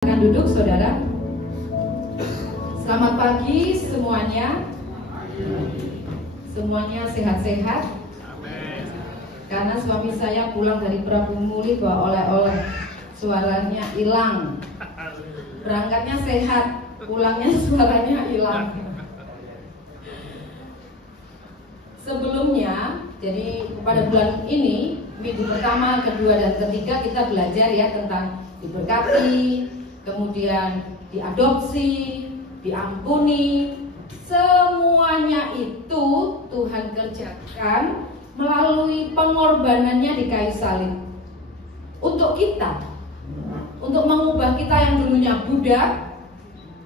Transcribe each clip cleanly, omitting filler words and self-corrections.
Silakan duduk, saudara. Selamat pagi semuanya. Semuanya sehat-sehat. Karena suami saya pulang dari Prabu Muli bawa oleh-oleh, suaranya hilang. Berangkatnya sehat, pulangnya suaranya hilang. Sebelumnya, jadi pada bulan ini, minggu pertama, kedua, dan ketiga kita belajar ya tentang diberkati, kemudian diadopsi, diampuni. Semuanya itu Tuhan kerjakan melalui pengorbanannya di kayu salib. Untuk kita, untuk mengubah kita yang dulunya budak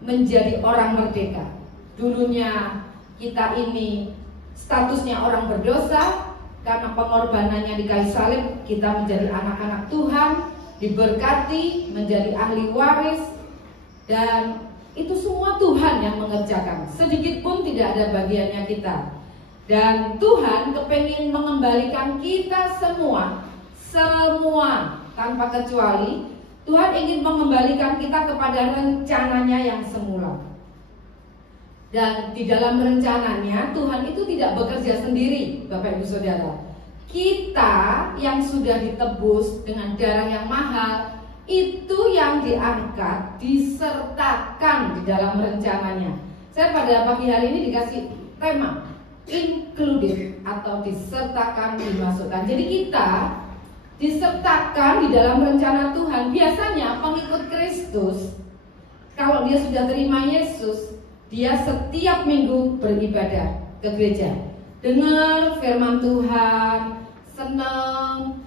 menjadi orang merdeka. Dulunya kita ini statusnya orang berdosa, karena pengorbanannya di kayu salib kita menjadi anak-anak Tuhan, diberkati, menjadi ahli waris, dan itu semua Tuhan yang mengerjakan. Sedikit pun tidak ada bagiannya kita. Dan Tuhan kepengin mengembalikan kita semua tanpa kecuali. Tuhan ingin mengembalikan kita kepada rencananya yang semula. Dan di dalam rencananya Tuhan itu tidak bekerja sendiri, Bapak Ibu Saudara. Kita yang sudah ditebus dengan darah yang mahal, itu yang diangkat, disertakan di dalam rencananya. Saya pada pagi hari ini dikasih tema included atau disertakan, dimasukkan. Jadi kita disertakan di dalam rencana Tuhan. Biasanya pengikut Kristus, kalau dia sudah terima Yesus, dia setiap minggu beribadah ke gereja, dengar firman Tuhan, senang,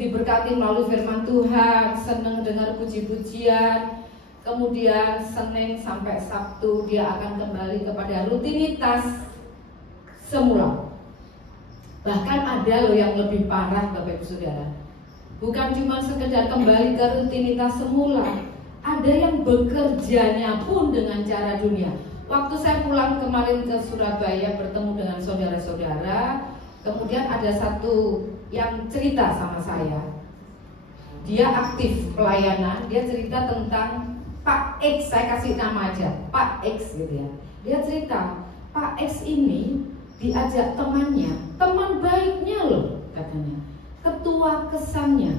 diberkati melalui firman Tuhan, senang dengar puji-pujian. Kemudian Senin sampai Sabtu dia akan kembali kepada rutinitas semula. Bahkan ada loh yang lebih parah, Bapak Ibu Saudara. Bukan cuma sekedar kembali ke rutinitas semula, ada yang bekerjanya pun dengan cara dunia. Waktu saya pulang kemarin ke Surabaya bertemu dengan saudara-saudara, kemudian ada satu yang cerita sama saya. Dia aktif pelayanan, dia cerita tentang Pak X, saya kasih nama aja, Pak X gitu ya. Dia cerita, Pak X ini diajak temannya, teman baiknya loh katanya, ketua kesannya.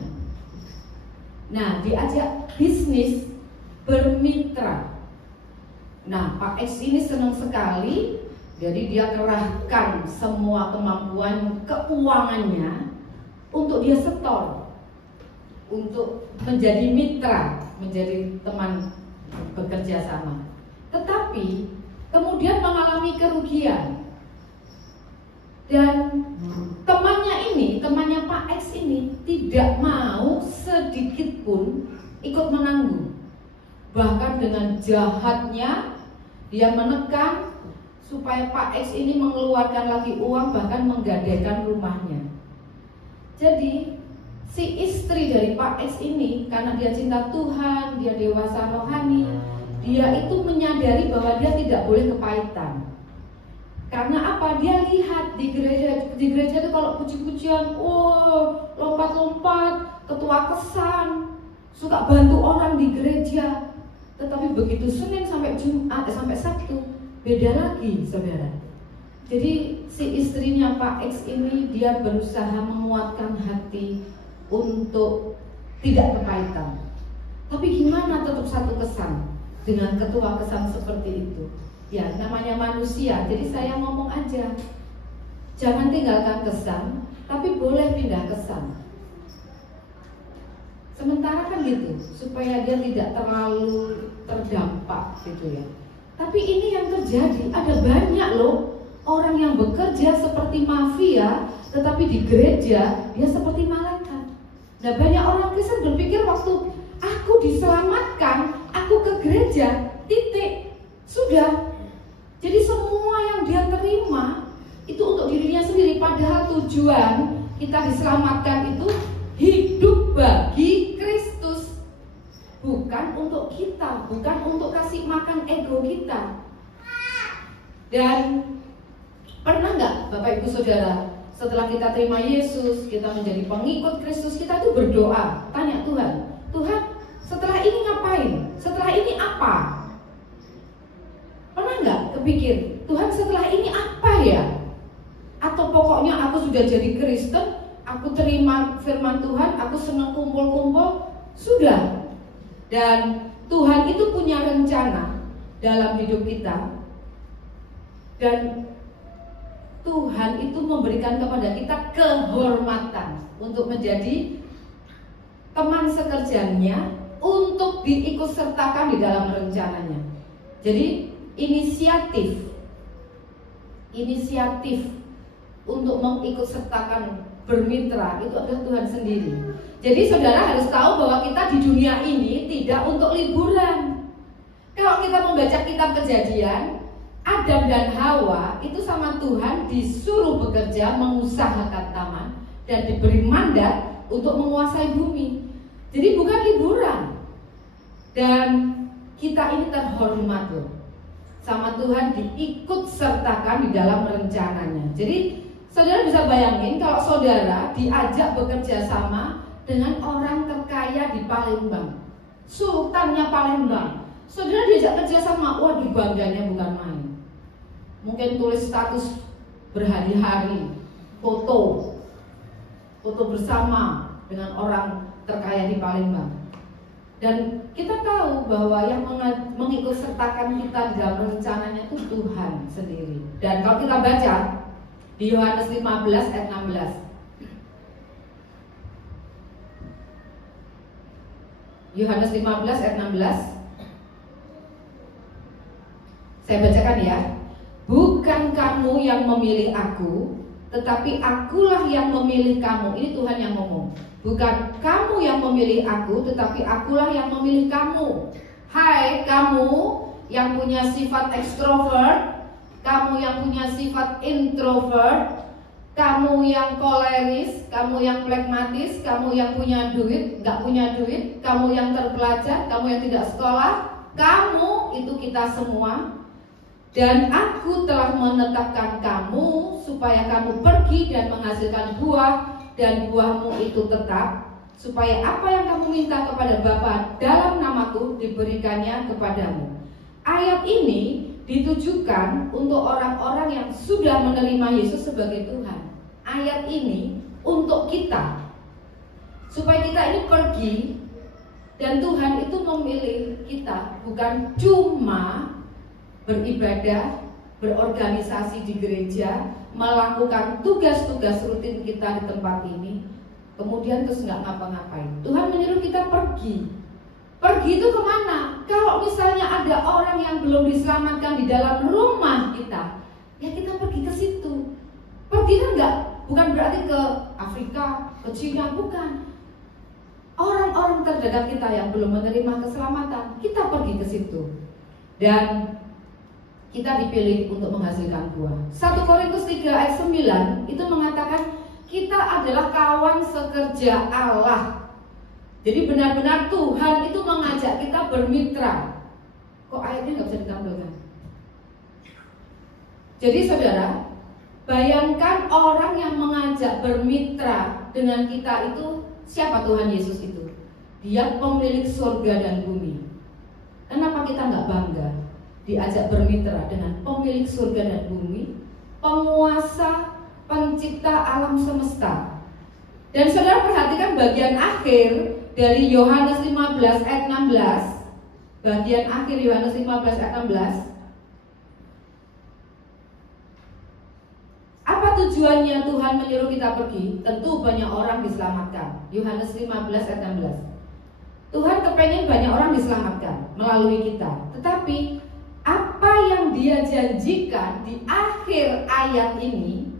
Nah, diajak bisnis, bermitra. Nah, Pak X ini senang sekali. Jadi dia kerahkan semua kemampuan keuangannya untuk dia setor, untuk menjadi mitra, menjadi teman bekerja sama. Tetapi kemudian mengalami kerugian. Dan temannya Pak X ini tidak mau sedikit pun ikut menanggung. Bahkan dengan jahatnya dia menekan supaya Pak X ini mengeluarkan lagi uang, bahkan menggadaikan rumahnya. Jadi si istri dari Pak X ini, karena dia cinta Tuhan, dia dewasa rohani, dia itu menyadari bahwa dia tidak boleh kepahitan. Karena apa? Dia lihat di gereja itu kalau puji-pujian, lompat-lompat, ketua kesan, suka bantu orang di gereja. Tetapi begitu Senin sampai Jumat, sampai Sabtu, beda lagi, saudara. Jadi si istrinya Pak X ini dia berusaha menguatkan hati untuk tidak kepahitan. Tapi gimana tetap satu kesan dengan ketua kesan seperti itu? Ya, namanya manusia. Jadi saya ngomong aja, jangan tinggalkan kesan, tapi boleh pindah kesan. Sementara kan gitu, supaya dia tidak terlalu terdampak gitu ya. Tapi ini yang terjadi, ada banyak loh orang yang bekerja seperti mafia, tetapi di gereja dia seperti malaikat. Nah, banyak orang Kristen berpikir waktu aku diselamatkan, aku ke gereja, titik, sudah. Jadi semua yang dia terima itu untuk dirinya sendiri. Padahal tujuan kita diselamatkan itu hidup bagi Kristus, bukan untuk kita, bukan untuk kasih makan ego kita. Dan pernah nggak Bapak Ibu Saudara, setelah kita terima Yesus, kita menjadi pengikut Kristus, kita tuh berdoa, tanya Tuhan, Tuhan setelah ini ngapain? apa? Pernah nggak kepikir, Tuhan setelah ini apa ya? Atau pokoknya aku sudah jadi Kristen, aku terima firman Tuhan, aku senang kumpul-kumpul, sudah. Dan Tuhan itu punya rencana dalam hidup kita. Dan Tuhan itu memberikan kepada kita kehormatan untuk menjadi teman sekerjanya, untuk diikutsertakan di dalam rencananya. Jadi inisiatif untuk mengikutsertakan bermitra itu adalah Tuhan sendiri. Jadi saudara harus tahu bahwa kita di dunia ini tidak untuk liburan. Kalau kita membaca kitab Kejadian, Adam dan Hawa itu sama Tuhan disuruh bekerja mengusahakan taman dan diberi mandat untuk menguasai bumi. Jadi bukan liburan. Dan kita ini terhormat loh, sama Tuhan diikut sertakan di dalam rencananya. Jadi saudara bisa bayangin kalau saudara diajak bekerja sama dengan orang terkaya di Palembang, sultannya Palembang. Saudara diajak kerja sama, waduh bangganya bukan main. Mungkin tulis status berhari-hari, foto bersama dengan orang terkaya di Palembang. Dan kita tahu bahwa yang mengikutsertakan kita di dalam rencananya itu Tuhan sendiri. Dan kalau kita baca di Yohanes 15 ayat 16, Yohanes 15 ayat 16, saya bacakan ya. Bukan kamu yang memilih aku, tetapi akulah yang memilih kamu. Ini Tuhan yang ngomong. Bukan kamu yang memilih aku, tetapi akulah yang memilih kamu. Hai kamu yang punya sifat ekstrovert, kamu yang punya sifat introvert, kamu yang koleris, kamu yang pragmatis, kamu yang punya duit, nggak punya duit, kamu yang terpelajar, kamu yang tidak sekolah, kamu itu kita semua. Dan aku telah menetapkan kamu supaya kamu pergi dan menghasilkan buah, dan buahmu itu tetap, supaya apa yang kamu minta kepada Bapa dalam namaku diberikannya kepadamu. Ayat ini ditujukan untuk orang-orang yang sudah menerima Yesus sebagai Tuhan. Ayat ini untuk kita, supaya kita ini pergi, dan Tuhan itu memilih kita bukan cuma beribadah, berorganisasi di gereja, melakukan tugas-tugas rutin kita di tempat ini, kemudian terus nggak ngapa-ngapain. Tuhan menyuruh kita pergi. Pergi itu kemana? Kalau misalnya ada orang yang belum diselamatkan di dalam rumah kita, ya kita pergi ke situ. Pergi kan bukan berarti ke Afrika, ke Cina, bukan. Orang-orang terdekat kita yang belum menerima keselamatan, kita pergi ke situ. Dan kita dipilih untuk menghasilkan buah. 1 Korintus 3 ayat 9 itu mengatakan kita adalah kawan sekerja Allah. Jadi benar-benar Tuhan itu mengajak kita bermitra. Kok ayatnya nggak bisa ditampilkan? Jadi saudara, bayangkan orang yang mengajak bermitra dengan kita itu siapa? Tuhan Yesus itu. Dia pemilik surga dan bumi. Kenapa kita nggak bangga diajak bermitra dengan pemilik surga dan bumi, penguasa, pencipta alam semesta? Dan saudara perhatikan bagian akhir dari Yohanes 15 ayat 16. Bagian akhir Yohanes 15 ayat 16. Apa tujuannya Tuhan menyuruh kita pergi? Tentu banyak orang diselamatkan. Yohanes 15 ayat 16. Tuhan kepengen banyak orang diselamatkan melalui kita. Tetapi apa yang Dia janjikan di akhir ayat ini,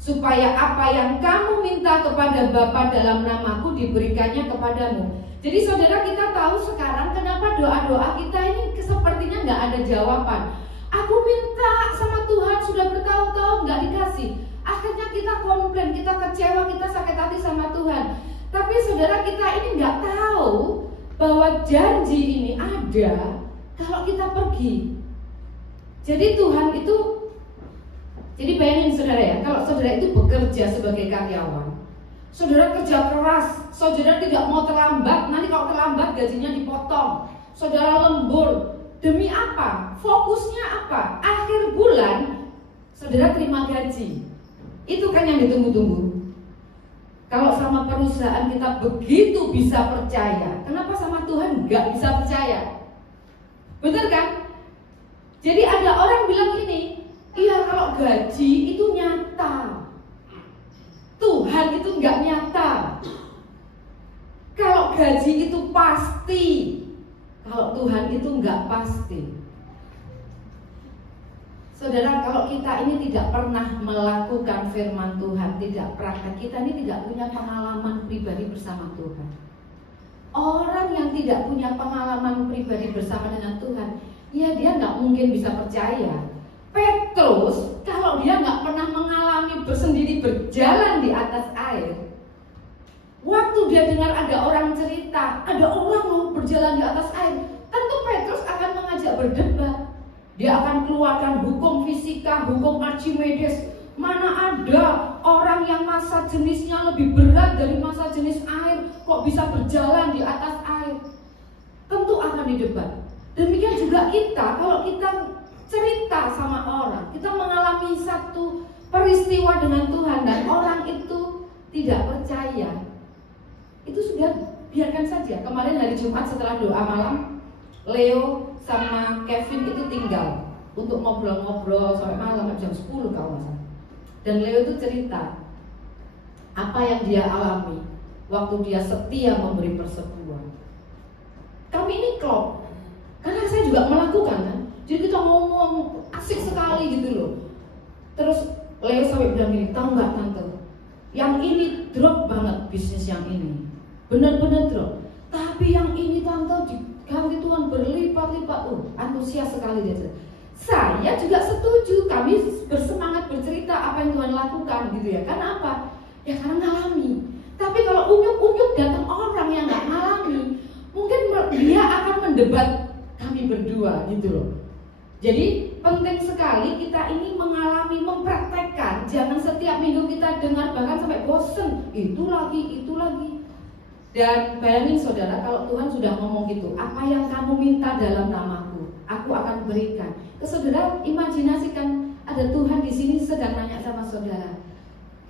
supaya apa yang kamu minta kepada Bapa dalam namaku diberikannya kepadamu. Jadi saudara, kita tahu sekarang kenapa doa-doa kita ini sepertinya nggak ada jawaban. Aku minta sama Tuhan sudah bertahun-tahun nggak dikasih. Akhirnya kita komplain, kita kecewa, kita sakit hati sama Tuhan. Tapi saudara, kita ini nggak tahu bahwa janji ini ada kalau kita pergi. Jadi Tuhan itu, jadi bayangin saudara ya, kalau saudara itu bekerja sebagai karyawan, saudara kerja keras, saudara tidak mau terlambat, nanti kalau terlambat gajinya dipotong, saudara Demi apa? Fokusnya apa? Akhir bulan saudara terima gaji. Itu kan yang ditunggu-tunggu. Kalau sama perusahaan kita begitu bisa percaya, kenapa sama Tuhan nggak bisa percaya? Betul kan? Jadi ada orang bilang gini, iya kalau gaji itu nyata, Tuhan itu nggak nyata. Kalau gaji itu pasti, kalau Tuhan itu nggak pasti. Saudara, kalau kita ini tidak pernah melakukan firman Tuhan, tidak praktek, kita ini tidak punya pengalaman pribadi bersama Tuhan. Orang yang tidak punya pengalaman pribadi bersama dengan Tuhan, ya dia nggak mungkin bisa percaya. Petrus, kalau dia nggak pernah mengalami bersendiri berjalan di atas air, waktu dia dengar ada orang cerita, ada orang mau berjalan di atas air, tentu Petrus akan mengajak berdebat. Dia akan keluarkan hukum fisika, hukum Archimedes. Mana ada orang yang massa jenisnya lebih berat dari massa jenis air, kok bisa berjalan di atas air? Tentu akan didebat. Demikian juga kita, kalau kita cerita sama orang, kita mengalami satu peristiwa dengan Tuhan dan orang itu tidak percaya, itu sudah biarkan saja. Kemarin hari Jumat setelah doa malam, Leo sama Kevin itu tinggal untuk ngobrol-ngobrol sampai malam jam 10 kalau nggak salah. Dan Leo itu cerita apa yang dia alami waktu dia setia memberi persetujuan. Kami ini klop, karena saya juga melakukan kan. Jadi kita ngomong asik sekali gitu loh. Terus Leo sampai bilang gini, tahu nggak tante, yang ini drop banget bisnis yang ini, benar-benar drop. Tapi yang ini tante diganti Tuhan berlipat-lipat. Antusias sekali dia. Saya juga setuju, kami bersemangat bercerita apa yang Tuhan lakukan gitu ya. Karena apa? Ya karena ngalami. Tapi kalau unyuk-unyuk datang orang yang nggak ngalami, mungkin dia akan mendebat kami berdua gitu loh. Jadi penting sekali kita ini mengalami, mempraktekkan. Jangan setiap minggu kita dengar bahkan sampai bosen. Itu lagi. Dan bayangin saudara, kalau Tuhan sudah ngomong gitu, apa yang kamu minta dalam namaku, aku akan berikan. Saudara, imajinasikan ada Tuhan di sini sedang nanya sama saudara,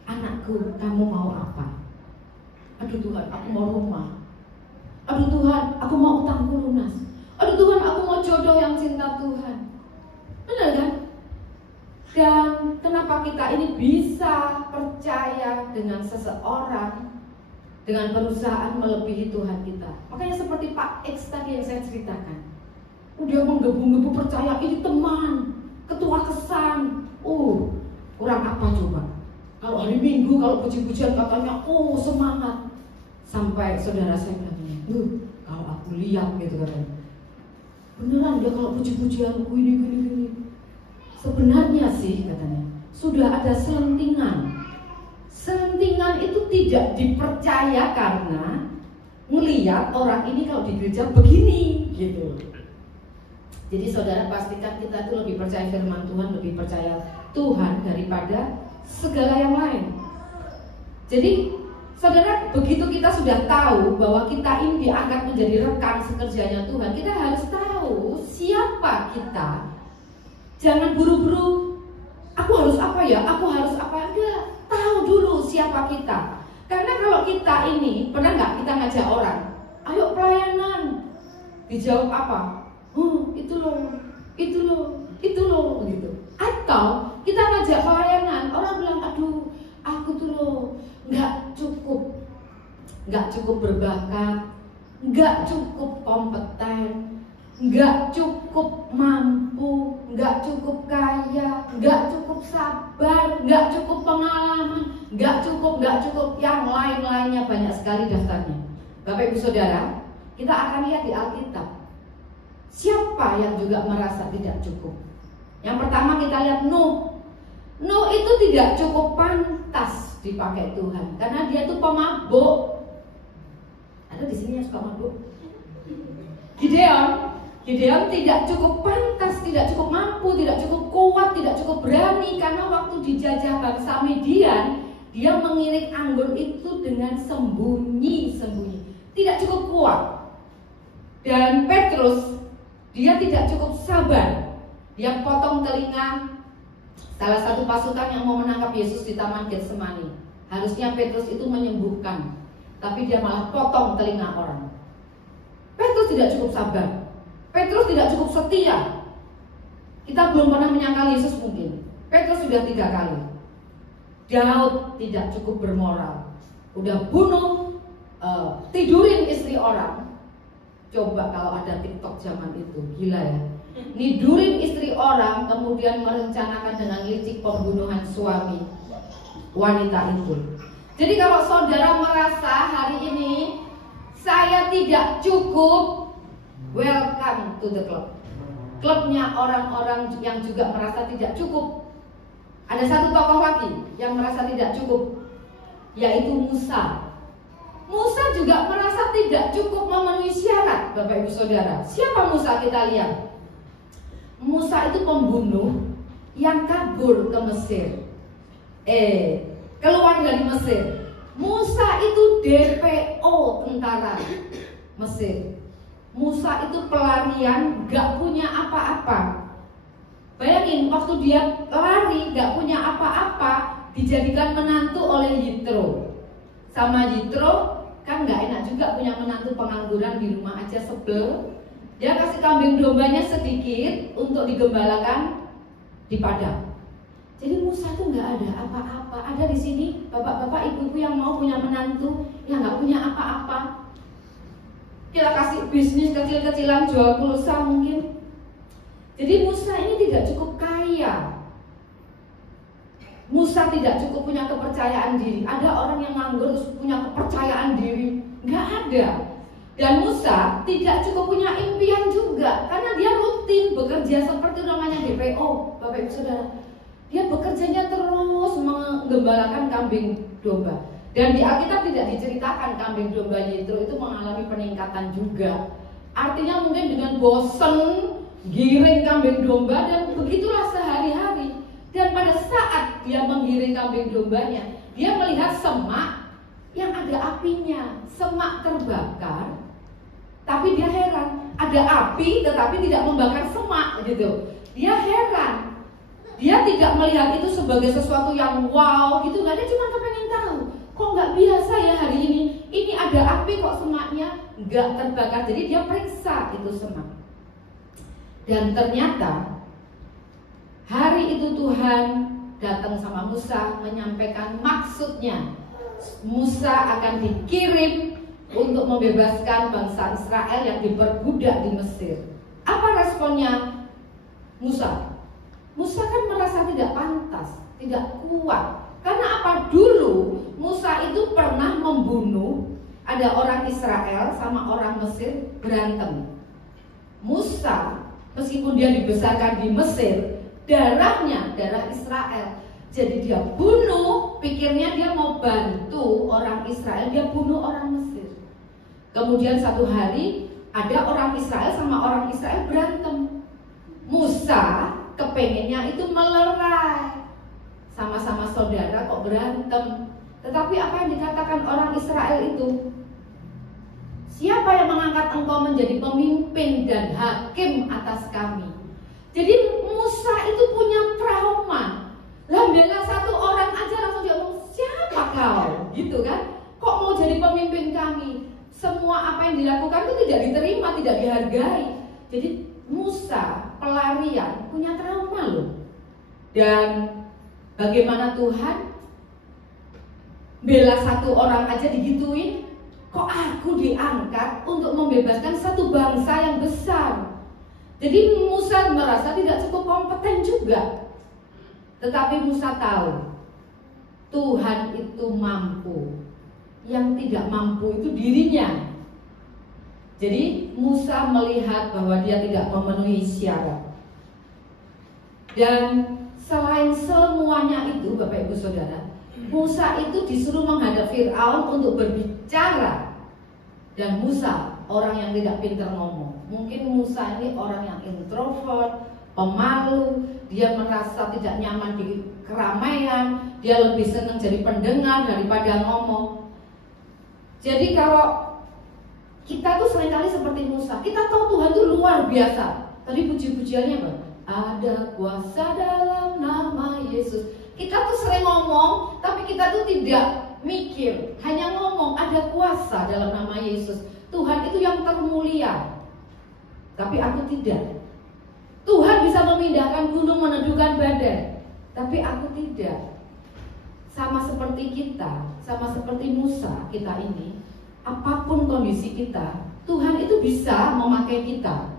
anakku, kamu mau apa? Aduh Tuhan, aku mau rumah. Aduh Tuhan, aku mau utangku lunas. Aduh Tuhan, aku mau jodoh yang cinta Tuhan. Benar kan? Dan kenapa kita ini bisa percaya dengan seseorang, dengan perusahaan melebihi Tuhan kita? Makanya seperti Pak X tadi yang saya ceritakan, udah menggebu-gebu percaya ini teman, ketua kesan. Kurang apa coba? Kalau hari Minggu, kalau puji-pujian katanya, semangat. Sampai saudara saya bilang, kalau aku lihat gitu katanya, beneran dia kalau puji-pujianku ini. Sebenarnya sih katanya, sudah ada selentingan. Selentingan itu tidak dipercaya karena melihat orang ini kalau di gereja begini gitu. Jadi saudara pastikan kita itu lebih percaya firman Tuhan, lebih percaya Tuhan daripada segala yang lain. Jadi saudara, begitu kita sudah tahu bahwa kita ini diangkat menjadi rekan sekerjanya Tuhan, kita harus tahu siapa kita. Jangan buru-buru, aku harus apa ya, aku harus apa. Enggak, tahu dulu siapa kita. Karena kalau kita ini, pernah nggak kita ngajak orang, ayo pelayanan, dijawab apa? Itu loh gitu. Atau kita ngajak pelayanan, orang bilang, aduh, aku tuh loh nggak cukup berbakat, nggak cukup kompeten, nggak cukup mampu, nggak cukup kaya, nggak cukup sabar, nggak cukup pengalaman, nggak cukup, yang lain-lainnya banyak sekali daftarnya. Bapak Ibu Saudara, kita akan lihat di Alkitab siapa yang juga merasa tidak cukup. Yang pertama kita lihat Nuh. Nuh itu tidak cukup pantas dipakai Tuhan karena dia tuh pemabuk. Ada di sini yang suka mabuk? Gideon tidak cukup pantas, tidak cukup mampu, tidak cukup kuat, tidak cukup berani karena waktu dijajah bangsa Midian, dia mengirik anggur itu dengan sembunyi-sembunyi. Tidak cukup kuat. Dan Petrus Dia tidak cukup sabar. Dia potong telinga salah satu pasukan yang mau menangkap Yesus di Taman Getsemani. Harusnya Petrus itu menyembuhkan, tapi dia malah potong telinga orang. Petrus tidak cukup sabar. Petrus tidak cukup setia. Kita belum pernah menyangkal Yesus mungkin. Petrus sudah 3 kali. Daud tidak cukup bermoral. Udah bunuh, tidurin istri orang. Coba kalau ada TikTok zaman itu, gila ya. Nidurin istri orang, kemudian merencanakan dengan licik pembunuhan suami wanita itu. Jadi kalau saudara merasa hari ini saya tidak cukup, welcome to the club. Klubnya orang-orang yang juga merasa tidak cukup. Ada satu tokoh lagi yang merasa tidak cukup, yaitu Musa. Musa juga merasa tidak cukup memenuhi syarat, Bapak Ibu Saudara. Siapa Musa? Kita lihat. Musa itu pembunuh yang kabur ke Mesir. Keluar dari Mesir. Musa itu DPO tentara Mesir. Musa itu pelarian, gak punya apa-apa. Bayangin, waktu dia lari gak punya apa-apa, dijadikan menantu oleh Yitro. Sama Yitro kan gak enak juga punya menantu pengangguran di rumah aja, sebel. Dia kasih kambing dombanya sedikit untuk digembalakan di padang. Jadi Musa tuh gak ada apa-apa. Ada di sini bapak-bapak, ibu-ibu yang mau punya menantu yang gak punya apa-apa. Kita kasih bisnis kecil-kecilan, jual pulsa mungkin. Jadi Musa ini tidak cukup kaya. Musa tidak cukup punya kepercayaan diri. Ada orang yang nganggur terus punya kepercayaan diri, nggak ada. Dan Musa tidak cukup punya impian juga, karena dia rutin bekerja seperti namanya DPO, Bapak Ibu Saudara. Dia bekerjanya terus menggembalakan kambing domba. Dan di Alkitab tidak diceritakan kambing domba Yitro itu mengalami peningkatan juga. Artinya mungkin dengan bosen giring kambing domba, dan begitulah sehari-hari. Dan pada saat dia menggiring kambing dombanya, dia melihat semak yang ada apinya. Semak terbakar, tapi dia heran, ada api tetapi tidak membakar semak gitu. Dia heran. Dia tidak melihat itu sebagai sesuatu yang wow gitu, nggak. Dia cuma kepengen tahu, kok nggak biasa ya hari ini? Ini ada api kok semaknya nggak terbakar. Jadi dia periksa itu semak. Dan ternyata hari itu Tuhan datang sama Musa menyampaikan maksudnya. Musa akan dikirim untuk membebaskan bangsa Israel yang diperbudak di Mesir. Apa responnya Musa? Musa kan merasa tidak pantas, tidak kuat. Karena apa? Dulu Musa itu pernah membunuh, ada orang Israel sama orang Mesir berantem. Musa, meskipun dia dibesarkan di Mesir, darahnya darah Israel. Jadi dia bunuh, pikirnya dia mau bantu orang Israel, dia bunuh orang Mesir. Kemudian satu hari ada orang Israel sama orang Israel berantem. Musa kepengennya itu melerai, sama-sama saudara kok berantem. Tetapi apa yang dikatakan orang Israel itu? Siapa yang mengangkat engkau menjadi pemimpin dan hakim atas kami? Jadi Musa itu punya trauma. Lah bela satu orang aja langsung dia ngomong, siapa kau? Gitu kan? Kok mau jadi pemimpin kami? Semua apa yang dilakukan itu tidak diterima, tidak dihargai. Jadi Musa pelarian punya trauma loh. Dan bagaimana Tuhan bela satu orang aja digituin? Kok aku diangkat untuk membebaskan satu bangsa yang besar? Jadi Musa merasa tidak cukup kompeten juga. Tetapi Musa tahu Tuhan itu mampu. Yang tidak mampu itu dirinya. Jadi Musa melihat bahwa dia tidak memenuhi syarat. Dan selain semuanya itu, Bapak Ibu Saudara, Musa itu disuruh menghadap Fir'aun untuk berbicara. Dan Musa orang yang tidak pintar ngomong. Mungkin Musa ini orang yang introvert, pemalu, dia merasa tidak nyaman di keramaian, dia lebih senang jadi pendengar daripada ngomong. Jadi kalau kita tuh seringkali seperti Musa, kita tahu Tuhan itu luar biasa, Tadi puji-pujiannya apa? Ada kuasa dalam nama Yesus. Kita tuh sering ngomong, tapi kita tuh tidak mikir. Hanya ngomong ada kuasa dalam nama Yesus. Tuhan itu yang termulia. Tapi aku tidak. Tuhan bisa memindahkan gunung, meneduhkan badai. Tapi aku tidak. Sama seperti kita, sama seperti Musa kita ini, apapun kondisi kita, Tuhan itu bisa memakai kita.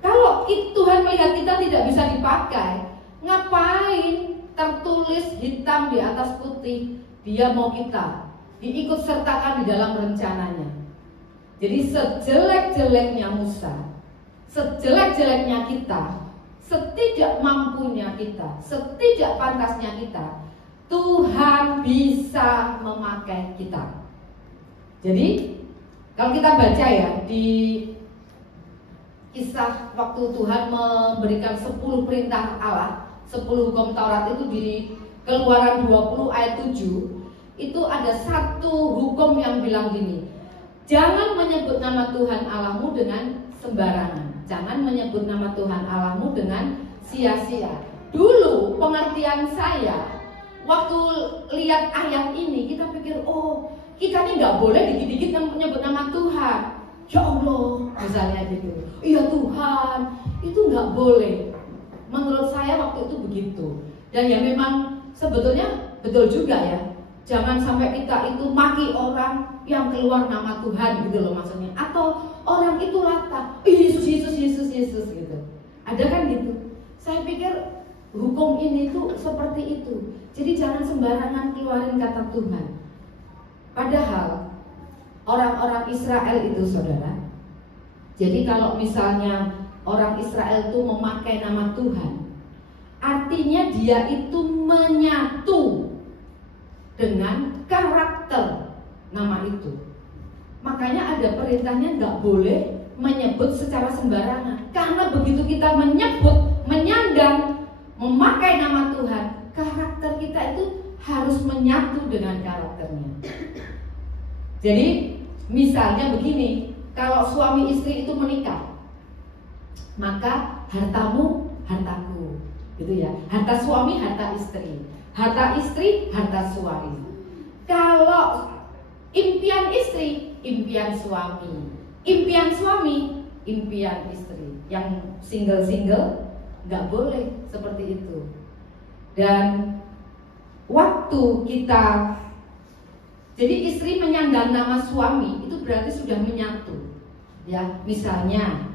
Kalau Tuhan melihat kita tidak bisa dipakai, ngapain tertulis hitam di atas putih, Dia mau kita diikut sertakan di dalam rencananya. Jadi sejelek-jeleknya Musa, sejelek-jeleknya kita, setidak mampunya kita, setidak pantasnya kita, Tuhan bisa memakai kita. Jadi kalau kita baca ya di kisah waktu Tuhan memberikan 10 perintah Allah, 10 hukum Taurat itu di Keluaran 20 ayat 7, itu ada satu hukum yang bilang gini, jangan menyebut nama Tuhan Allahmu dengan sembarangan. Jangan menyebut nama Tuhan Allahmu dengan sia-sia. Dulu pengertian saya, waktu lihat ayat ini, kita pikir, oh kita ini gak boleh dikit-dikit menyebut nama Tuhan. Ya Allah, misalnya gitu. Iya Tuhan, itu gak boleh. Menurut saya waktu itu begitu. Dan ya memang sebetulnya betul juga ya. Jangan sampai kita itu maki orang yang keluar nama Tuhan gitu loh maksudnya. Atau orang itu latah, Yesus, Yesus, Yesus, Yesus gitu. Ada kan gitu. Saya pikir hukum ini tuh seperti itu. Jadi jangan sembarangan keluarin kata Tuhan. Padahal orang-orang Israel itu saudara, jadi kalau misalnya orang Israel itu memakai nama Tuhan, artinya dia itu menyatu dengan karakter nama itu. Makanya ada perintahnya nggak boleh menyebut secara sembarangan. Karena begitu kita menyebut, menyandang, memakai nama Tuhan, karakter kita itu harus menyatu dengan karakternya. Jadi misalnya begini, kalau suami istri itu menikah, maka hartamu hartaku, gitu ya. Harta suami harta istri, harta istri harta suami. Kalau impian istri impian suami, impian suami impian istri. Yang single-single nggak boleh seperti itu. Dan waktu kita, jadi istri menyandang nama suami itu berarti sudah menyatu. Ya, misalnya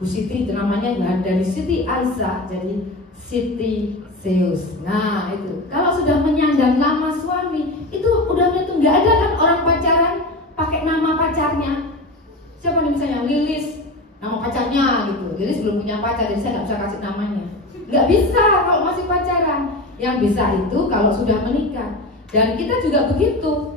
Bu Siti itu namanya dari Siti Aisyah jadi Siti Zeus. Nah itu, kalau sudah menyandang nama suami itu udah menyatu. Nggak ada kan orang pacaran pakai nama pacarnya. Siapa nih misalnya Lilis, nama pacarnya gitu. Lilis belum punya pacar, jadi saya nggak bisa kasih namanya. Nggak bisa kalau masih pacaran. Yang bisa itu kalau sudah menikah. Dan kita juga begitu.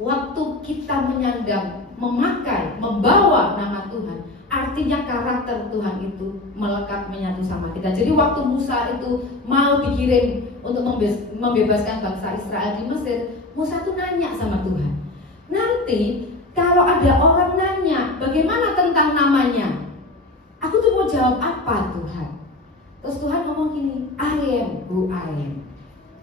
Waktu kita menyandang, memakai, membawa nama Tuhan, artinya karakter Tuhan itu melekat menyatu sama kita. Jadi waktu Musa itu mau dikirim untuk membebaskan bangsa Israel di Mesir, Musa tuh nanya sama Tuhan, nanti kalau ada orang nanya bagaimana tentang namanya, aku tuh mau jawab apa Tuhan? Terus Tuhan ngomong gini, I am who I am.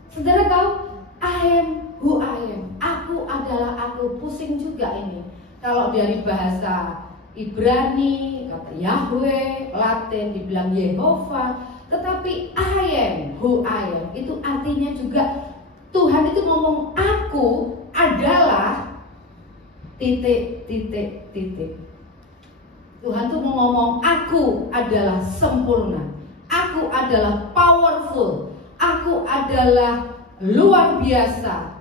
Saudara tahu, I am who I am. Aku adalah aku. Pusing juga ini. Kalau dari bahasa Ibrani, kata Yahweh, Latin dibilang Yehova, tetapi I am who I am itu artinya juga Tuhan itu ngomong aku adalah titik. Tuhan tuh mau ngomong aku adalah sempurna. Aku adalah powerful. Aku adalah luar biasa.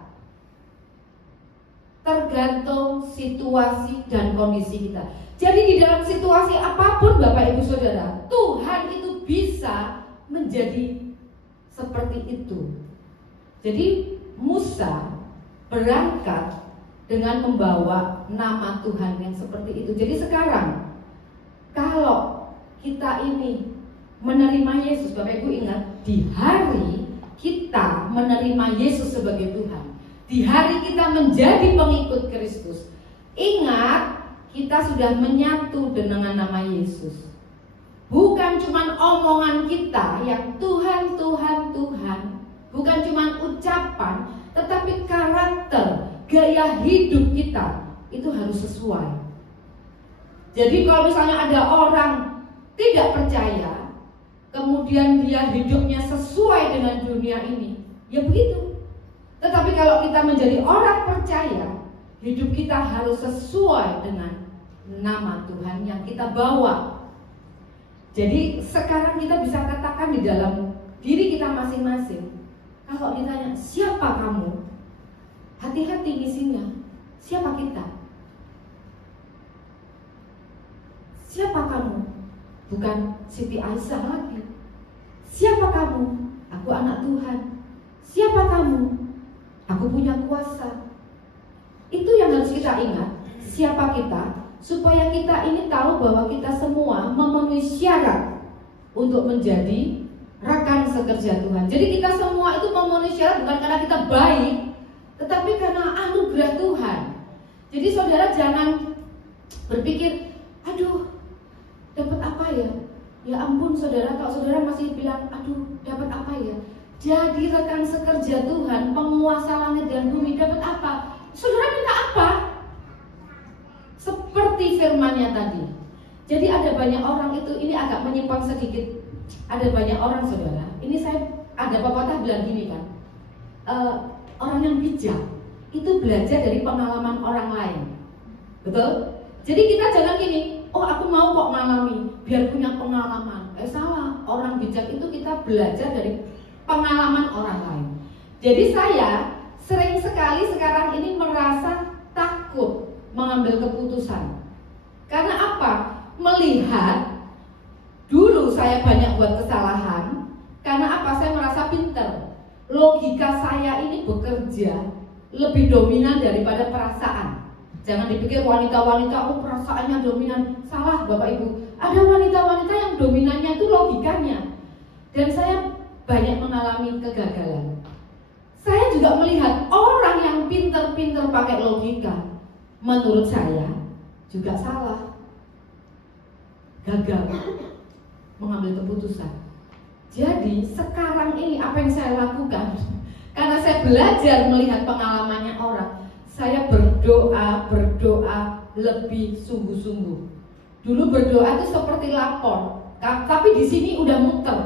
Tergantung situasi dan kondisi kita. Jadi di dalam situasi apapun Bapak Ibu Saudara, Tuhan itu bisa menjadi seperti itu. Jadi Musa berangkat dengan membawa nama Tuhan yang seperti itu. Jadi sekarang kalau kita ini menerima Yesus, Bapak Ibu ingat, di hari kita menerima Yesus sebagai Tuhan, di hari kita menjadi pengikut Kristus, ingat kita sudah menyatu dengan nama Yesus. bukan cuma omongan kita yang Tuhan, Tuhan, Tuhan, bukan cuma ucapan, tetapi karakter, gaya hidup kita itu harus sesuai. Jadi kalau misalnya ada orang tidak percaya, kemudian dia hidupnya sesuai dengan dunia ini, ya begitu. Tetapi kalau kita menjadi orang percaya, hidup kita harus sesuai dengan nama Tuhan yang kita bawa. Jadi sekarang kita bisa katakan di dalam diri kita masing-masing, kalau ditanya siapa kamu, hati-hati isinya. Siapa kita? Siapa kamu? Bukan Siti Aisyah lagi. Siapa kamu? Aku anak Tuhan. Siapa kamu? Aku punya kuasa. Itu yang harus kita ingat. Siapa kita? Supaya kita ini tahu bahwa kita semua memenuhi syarat untuk menjadi rekan sekerja Tuhan. Jadi kita semua itu memenuhi syarat bukan karena kita baik, tetapi karena anugerah Tuhan. Jadi saudara jangan berpikir, aduh, dapat apa ya? Ya ampun saudara, kalau saudara masih bilang, aduh, dapat apa ya? Jadi rekan sekerja Tuhan, penguasa langit dan bumi, dapat apa? Saudara minta apa? Seperti firman-Nya tadi. Jadi ada banyak orang itu, ini agak menyimpang sedikit. Ada banyak orang saudara. Ini saya ada pepatah bilang gini kan. Orang yang bijak itu belajar dari pengalaman orang lain. Betul? Jadi kita jangan gini, oh aku mau kok mengalami, biar punya pengalaman. Salah. Orang bijak itu kita belajar dari pengalaman orang lain. Jadi saya sering sekali sekarang ini merasa takut mengambil keputusan. Karena apa? Melihat dulu saya banyak buat kesalahan. Karena apa? Saya merasa pinter. Logika saya ini bekerja lebih dominan daripada perasaan. Jangan dipikir wanita-wanita, oh perasaannya dominan. Salah Bapak Ibu. Ada wanita-wanita yang dominannya itu logikanya. Dan saya banyak mengalami kegagalan. Saya juga melihat orang yang pinter-pinter pakai logika, menurut saya juga salah, gagal mengambil keputusan. Jadi sekarang ini apa yang saya lakukan? Karena saya belajar melihat pengalamannya orang, saya berdoa lebih sungguh-sungguh. Dulu berdoa itu seperti lapor, tapi di sini udah muter,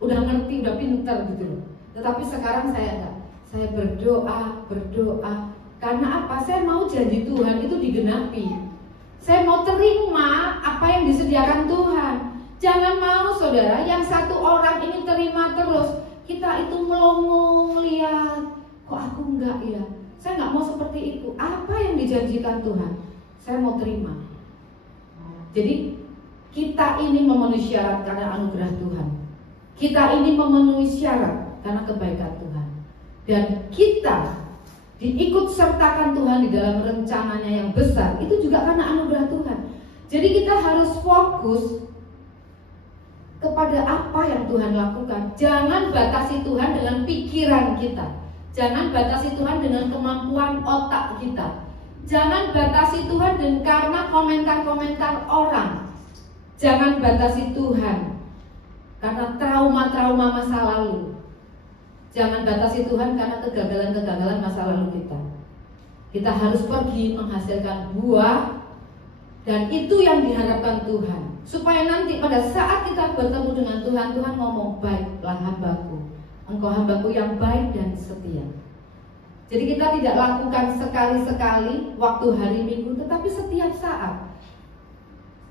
udah ngerti, udah pinter gitu loh. Tetapi sekarang saya enggak. Saya berdoa. Karena apa? Saya mau janji Tuhan itu digenapi. Saya mau terima apa yang disediakan Tuhan. Jangan mau saudara, yang satu orang ini terima terus, kita itu melongo lihat, kok aku enggak ya? Saya enggak mau seperti itu. Apa yang dijanjikan Tuhan, saya mau terima. Jadi kita ini memenuhi syarat karena anugerah Tuhan. Kita ini memenuhi syarat karena kebaikan Tuhan. Dan kita diikut sertakan Tuhan di dalam rencananya yang besar, itu juga karena anugerah Tuhan. Jadi kita harus fokus kepada apa yang Tuhan lakukan. Jangan batasi Tuhan dengan pikiran kita. Jangan batasi Tuhan dengan kemampuan otak kita. Jangan batasi Tuhan dengan karena komentar-komentar orang. Jangan batasi Tuhan karena trauma-trauma masa lalu. Jangan batasi Tuhan karena kegagalan-kegagalan masa lalu kita. Kita harus pergi menghasilkan buah, dan itu yang diharapkan Tuhan. Supaya nanti pada saat kita bertemu dengan Tuhan, Tuhan ngomong, baiklah hambaku, engkau hambaku yang baik dan setia. Jadi kita tidak lakukan sekali-sekali waktu hari Minggu, tetapi setiap saat.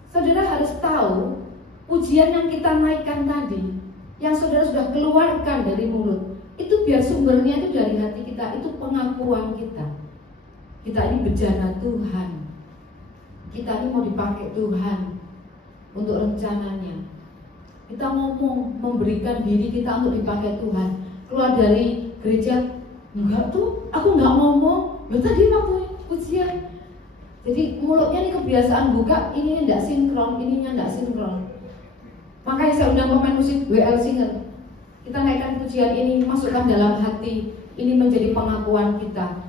Saudara harus tahu, pujian yang kita naikkan tadi, yang saudara sudah keluarkan dari mulut, itu biar sumbernya itu dari hati kita, itu pengakuan kita. Kita ini bejana Tuhan. Kita ini mau dipakai Tuhan untuk rencananya. Kita ngomong memberikan diri kita untuk dipakai Tuhan. Keluar dari gereja, enggak tuh, aku enggak ngomong. Loh tadi waktu pujian. Jadi mulutnya ini kebiasaan buka, ini enggak sinkron, ininya enggak sinkron. Makanya saya undang pemain musik WL Singer. Kita naikkan pujian ini, masukkan dalam hati. Ini menjadi pengakuan kita.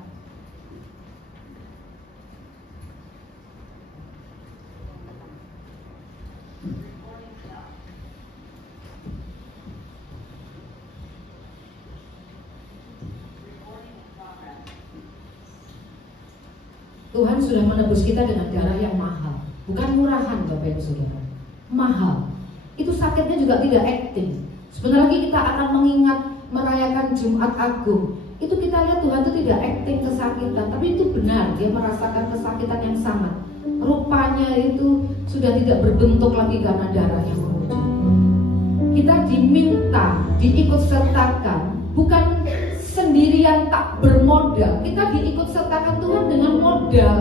Tuhan sudah menebus kita dengan darah yang mahal, bukan murahan Bapak Ibu Saudara, mahal. Itu sakitnya juga tidak acting. Sebentar lagi kita akan mengingat merayakan Jumat Agung. Itu kita lihat Tuhan itu tidak acting kesakitan, tapi itu benar, dia merasakan kesakitan yang sangat. Rupanya itu sudah tidak berbentuk lagi karena darah yang memuncul. Kita diminta, diikut sertakan, bukan sendirian tak bermodal. Kita diikut sertakan Tuhan dengan modal,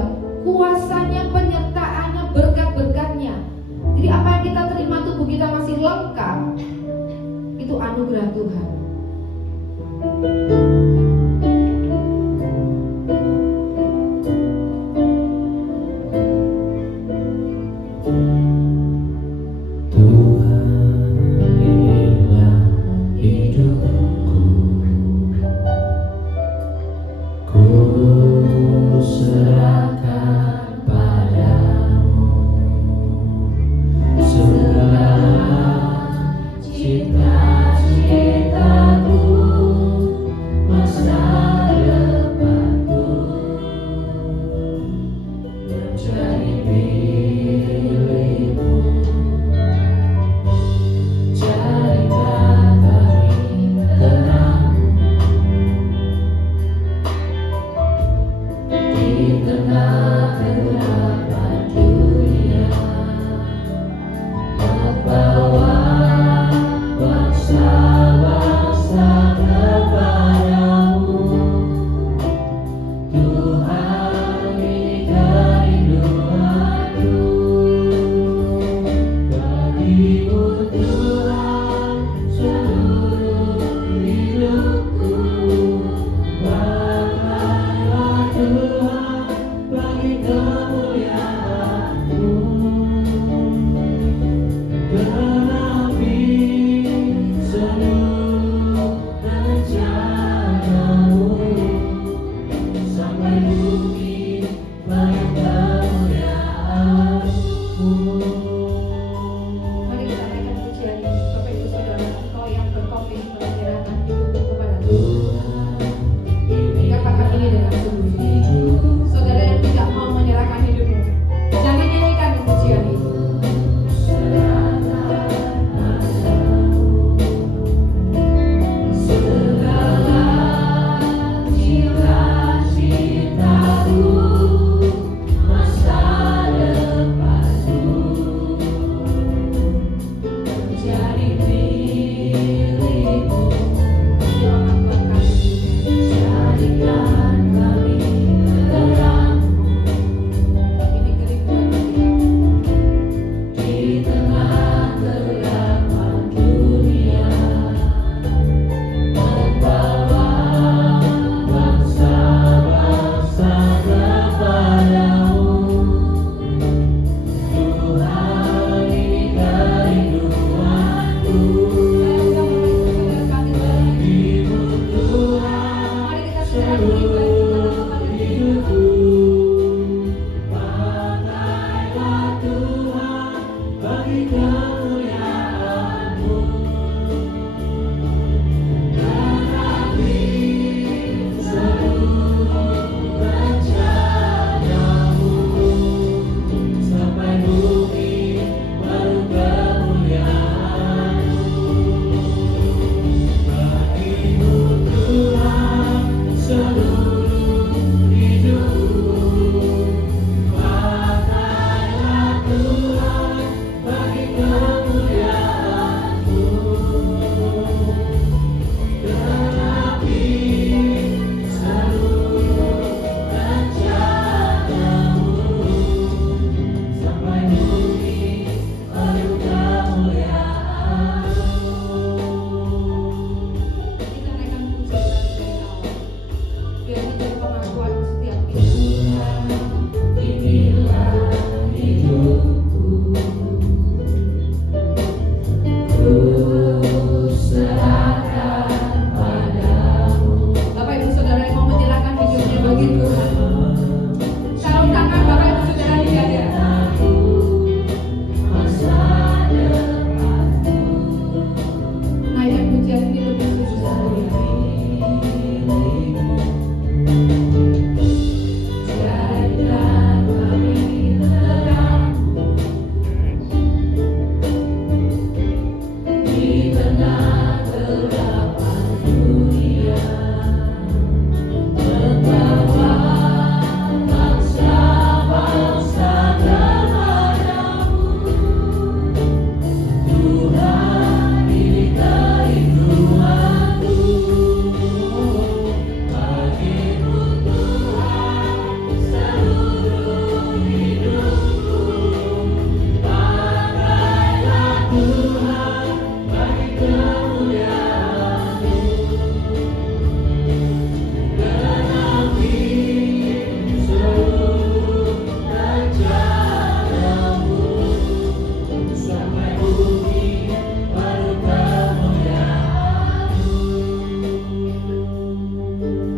kuasanya, penyertaannya, berkat-berkatnya. Jadi apa yang kita terima, tubuh kita masih lengkap, itu anugerah Tuhan.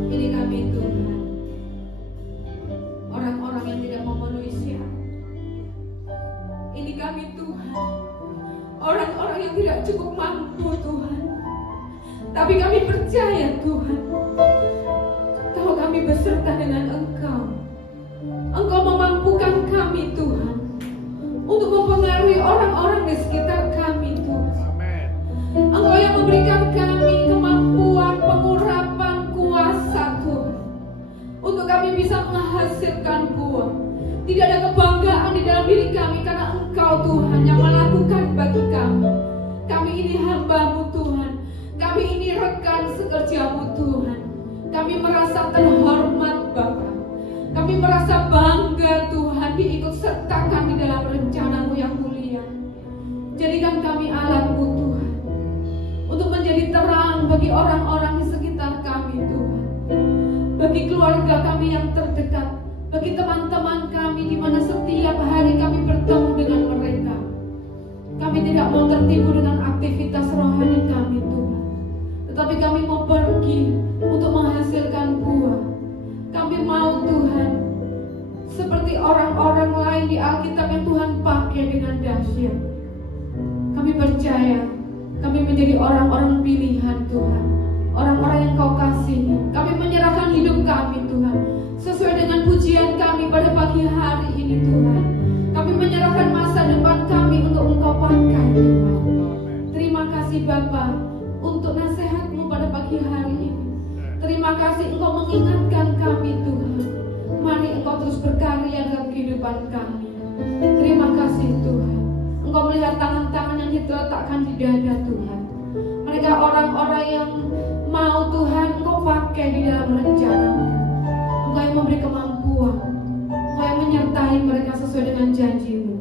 Ini kami Tuhan, orang-orang yang tidak memenuhi syarat. Ini kami Tuhan, orang-orang yang tidak cukup mampu Tuhan. Tapi kami percaya Tuhan, kalau kami beserta dengan Engkau, Engkau memampukan kami Tuhan untuk mempengaruhi orang-orang di sekitar kami Tuhan. Engkau yang memberikan kami kemampuan, pengurapan, kuasa Tuhan, untuk kami bisa menghasilkan buah. Tidak ada kebanggaan di dalam diri kami, karena Engkau Tuhan yang melakukan bagi kami. Kami ini hamba-Mu Tuhan, kami ini rekan sekerja-Mu Tuhan. Kami merasa terhormat Bapa, kami merasa bangga Tuhan diikut sertakan di dalam rencana-Mu yang mulia. Jadikan kami alat-Mu Tuhan, untuk menjadi terang bagi orang-orang di sekitar kami Tuhan, bagi keluarga kami yang terdekat, bagi teman-teman kami di mana setiap hari kami bertemu dengan mereka. Kami tidak mau tertipu dengan aktivitas rohani kami Tuhan, tetapi kami mau pergi untuk menghasilkan buah. Kami mau Tuhan seperti orang-orang lain di Alkitab yang Tuhan pakai dengan dahsyat. Kami percaya kami menjadi orang-orang pilihan Tuhan, orang-orang yang Kau kasihi. Kami menyerahkan hidup kami Tuhan, sesuai dengan pujian kami pada pagi hari ini Tuhan. Kami menyerahkan masa depan kami untuk Engkau pakai Tuhan. Terima kasih Bapa untuk nasihat-Mu pada pagi hari ini. Terima kasih Engkau mengingatkan kami Tuhan. Mari Engkau terus berkarya dalam kehidupan kami. Terima kasih Tuhan. Engkau melihat tangan-tangan yang diletakkan di dada Tuhan. Mereka orang-orang yang mau Tuhan Engkau pakai di dalam rencana-Mu. Engkau yang memberi kemampuan, Engkau yang menyertai mereka sesuai dengan janji-Mu.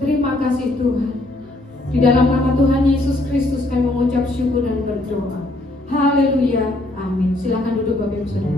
Terima kasih Tuhan. Di dalam nama Tuhan Yesus Kristus kami mengucap syukur dan berdoa. Haleluya, amin. Silakan duduk Bapak Ibu Saudara.